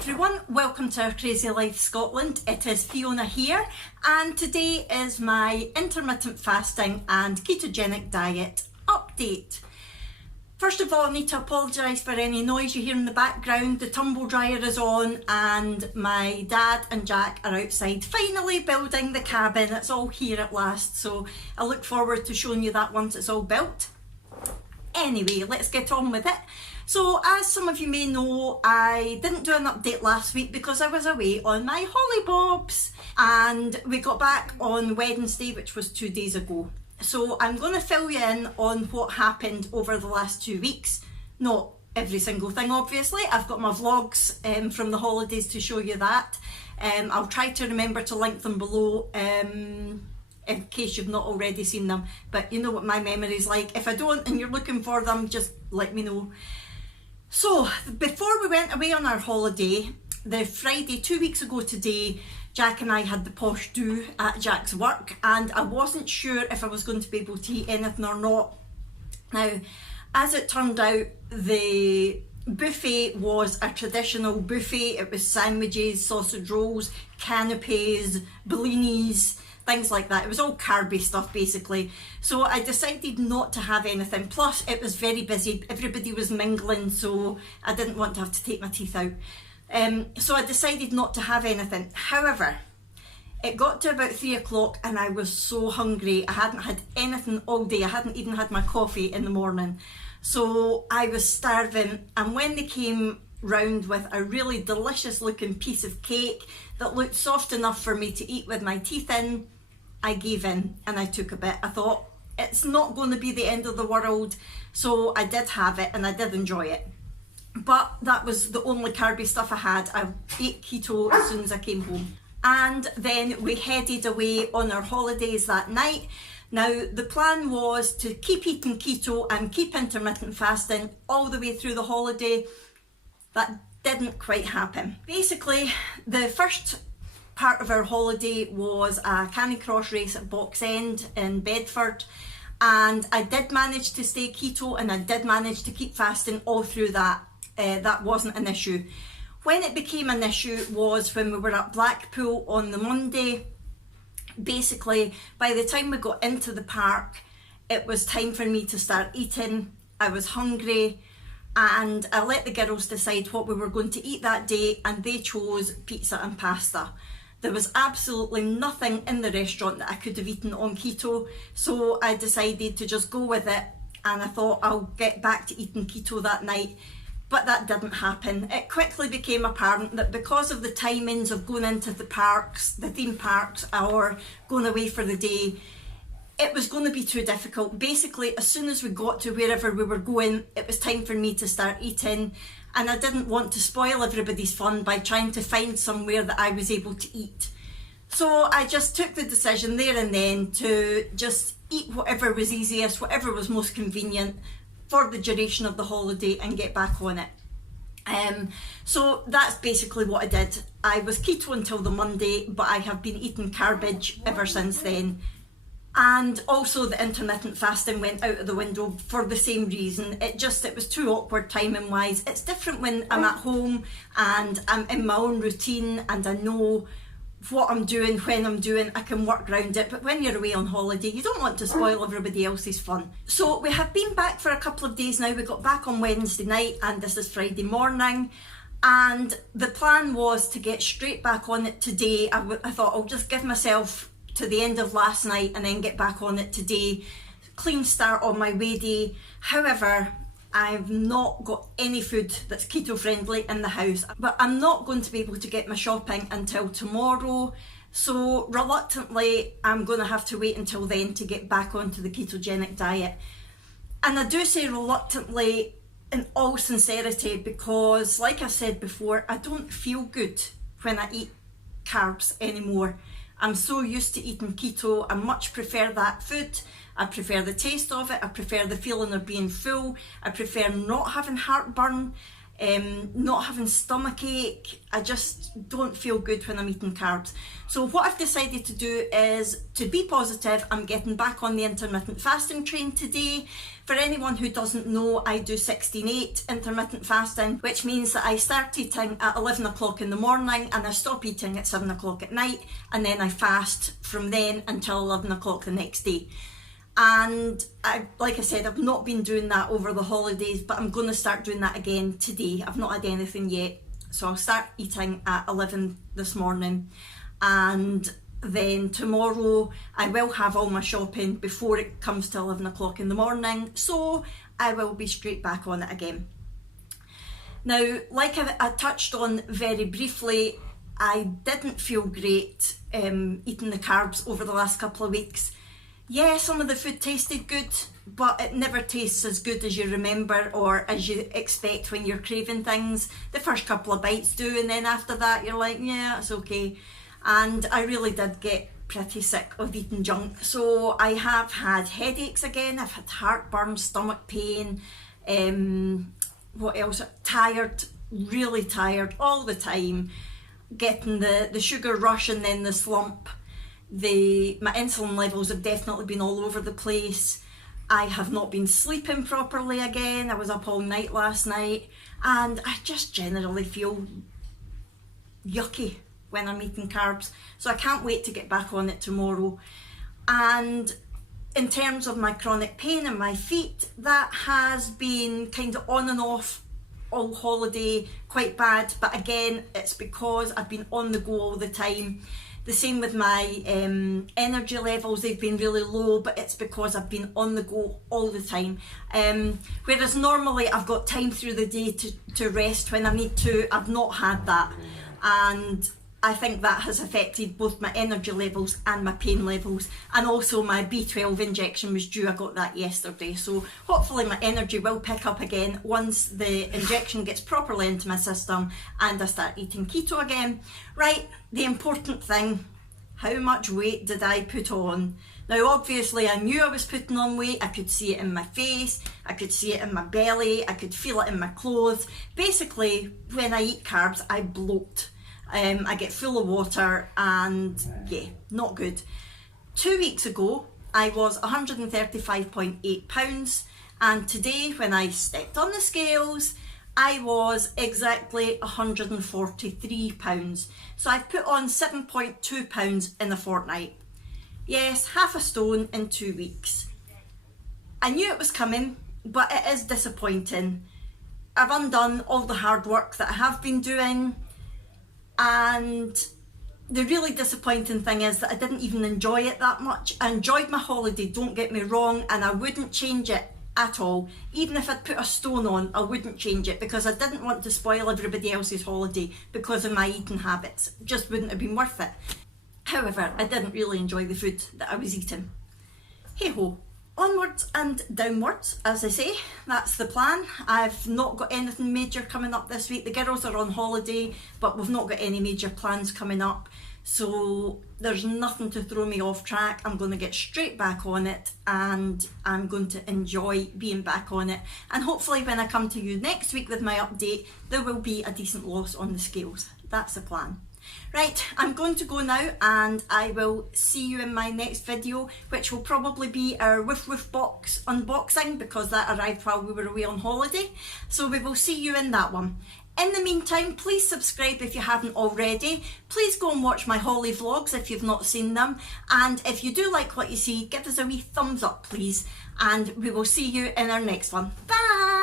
everyone, welcome to Our Crazy Life Scotland. It is Fiona here and today is my intermittent fasting and ketogenic diet update. First of all, I need to apologise for any noise you hear in the background. The tumble dryer is on and my dad and Jack are outside finally building the cabin. It's all here at last, so I look forward to showing you that once it's all built. Anyway, let's get on with it. So as some of you may know, I didn't do an update last week because I was away on my Holi bobs and we got back on Wednesday, which was 2 days ago. So I'm going to fill you in on what happened over the last 2 weeks. Not every single thing, obviously. I've got my vlogs from the holidays to show you that. I'll try to remember to link them below in case you've not already seen them. But you know what my memory is like. If I don't and you're looking for them, just let me know. So before we went away on our holiday, the Friday 2 weeks ago today, Jack and I had the posh do at Jack's work and I wasn't sure if I was going to be able to eat anything or not. Now, as it turned out, the buffet was a traditional buffet. It was sandwiches, sausage rolls, canapes, bellinis, things like that. It was all carby stuff basically. So I decided not to have anything. Plus it was very busy. Everybody was mingling, so I didn't want to have to take my teeth out. So I decided not to have anything. However, it got to about 3 o'clock and I was so hungry. I hadn't had anything all day. I hadn't even had my coffee in the morning. So I was starving, and when they came round with a really delicious looking piece of cake that looked soft enough for me to eat with my teeth in, I gave in and I took a bit. I thought it's not going to be the end of the world, so I did have it and I did enjoy it. But that was the only carby stuff I had. I ate keto as soon as I came home. And then we headed away on our holidays that night. Now the plan was to keep eating keto and keep intermittent fasting all the way through the holiday. That didn't quite happen. Basically, the first part of our holiday was a canicross race at Box End in Bedford, and I did manage to stay keto and I did manage to keep fasting all through that. That wasn't an issue. When it became an issue was when we were at Blackpool on the Monday. Basically, by the time we got into the park, it was time for me to start eating. I was hungry. And I let the girls decide what we were going to eat that day, and they chose pizza and pasta. There was absolutely nothing in the restaurant that I could have eaten on keto, so I decided to just go with it, and I thought I'll get back to eating keto that night, but that didn't happen. It quickly became apparent that because of the timings of going into the parks, the theme parks, or going away for the day, it was going to be too difficult. Basically, as soon as we got to wherever we were going, it was time for me to start eating, and I didn't want to spoil everybody's fun by trying to find somewhere that I was able to eat. So I just took the decision there and then to just eat whatever was easiest, whatever was most convenient for the duration of the holiday and get back on it. So that's basically what I did. I was keto until the Monday, but I have been eating garbage ever since then. And also the intermittent fasting went out of the window for the same reason. It was too awkward timing wise. It's different when I'm at home and I'm in my own routine and I know what I'm doing, when I'm doing, I can work around it. But when you're away on holiday, you don't want to spoil everybody else's fun. So we have been back for a couple of days now. We got back on Wednesday night and this is Friday morning. And the plan was to get straight back on it today. I thought I'll just give myself to the end of last night and then get back on it today. Clean start on my way day. However, I've not got any food that's keto friendly in the house, but I'm not going to be able to get my shopping until tomorrow. So reluctantly, I'm going to have to wait until then to get back onto the ketogenic diet. And I do say reluctantly in all sincerity because, like I said before, I don't feel good when I eat carbs anymore. I'm so used to eating keto. I much prefer that food. I prefer the taste of it. I prefer the feeling of being full. I prefer not having heartburn. not having stomach ache. I just don't feel good when I'm eating carbs. So what I've decided to do is to be positive. I'm getting back on the intermittent fasting train today. For anyone who doesn't know, I do 16/8 intermittent fasting, which means that I start eating at 11 o'clock in the morning and I stop eating at 7 o'clock at night, and then I fast from then until 11 o'clock the next day. And like I said, I've not been doing that over the holidays, but I'm going to start doing that again today. I've not had anything yet, so I'll start eating at 11 this morning, and then tomorrow I will have all my shopping before it comes to 11 o'clock in the morning, so I will be straight back on it again. Now, like I touched on very briefly, I didn't feel great eating the carbs over the last couple of weeks. Yeah, some of the food tasted good, but it never tastes as good as you remember or as you expect when you're craving things. The first couple of bites do, and then after that you're like, yeah, it's okay. And I really did get pretty sick of eating junk. So I have had headaches again, I've had heartburn, stomach pain, what else? Tired, really tired all the time, getting the sugar rush and then the slump. My insulin levels have definitely been all over the place. I have not been sleeping properly again. I was up all night last night, and I just generally feel yucky when I'm eating carbs. So I can't wait to get back on it tomorrow. And in terms of my chronic pain in my feet, that has been kind of on and off all holiday, quite bad. But again, it's because I've been on the go all the time. The same with my energy levels, they've been really low, but it's because I've been on the go all the time. Whereas normally I've got time through the day to rest when I need to, I've not had that. And I think that has affected both my energy levels and my pain levels. And also my B12 injection was due, I got that yesterday. So hopefully my energy will pick up again once the injection gets properly into my system and I start eating keto again. Right, the important thing, how much weight did I put on? Now obviously I knew I was putting on weight. I could see it in my face, I could see it in my belly, I could feel it in my clothes. Basically, when I eat carbs, I bloat. I get full of water and yeah, not good. 2 weeks ago, I was 135.8 pounds, and today when I stepped on the scales, I was exactly 143 pounds. So I've put on 7.2 pounds in a fortnight. Yes, half a stone in 2 weeks. I knew it was coming, but it is disappointing. I've undone all the hard work that I have been doing. And the really disappointing thing is that I didn't even enjoy it that much. I enjoyed my holiday, don't get me wrong, and I wouldn't change it at all. Even if I'd put a stone on, I wouldn't change it because I didn't want to spoil everybody else's holiday because of my eating habits. It just wouldn't have been worth it. However, I didn't really enjoy the food that I was eating. Hey ho. Onwards and downwards, as I say, that's the plan. I've not got anything major coming up this week. The girls are on holiday, but we've not got any major plans coming up. So there's nothing to throw me off track. I'm going to get straight back on it and I'm going to enjoy being back on it. And hopefully when I come to you next week with my update, there will be a decent loss on the scales. That's the plan. Right, I'm going to go now and I will see you in my next video, which will probably be our Woof Woof box unboxing because that arrived while we were away on holiday. So we will see you in that one. In the meantime, please subscribe if you haven't already. Please go and watch my Holi vlogs if you've not seen them. And if you do like what you see, give us a wee thumbs up, please. And we will see you in our next one. Bye!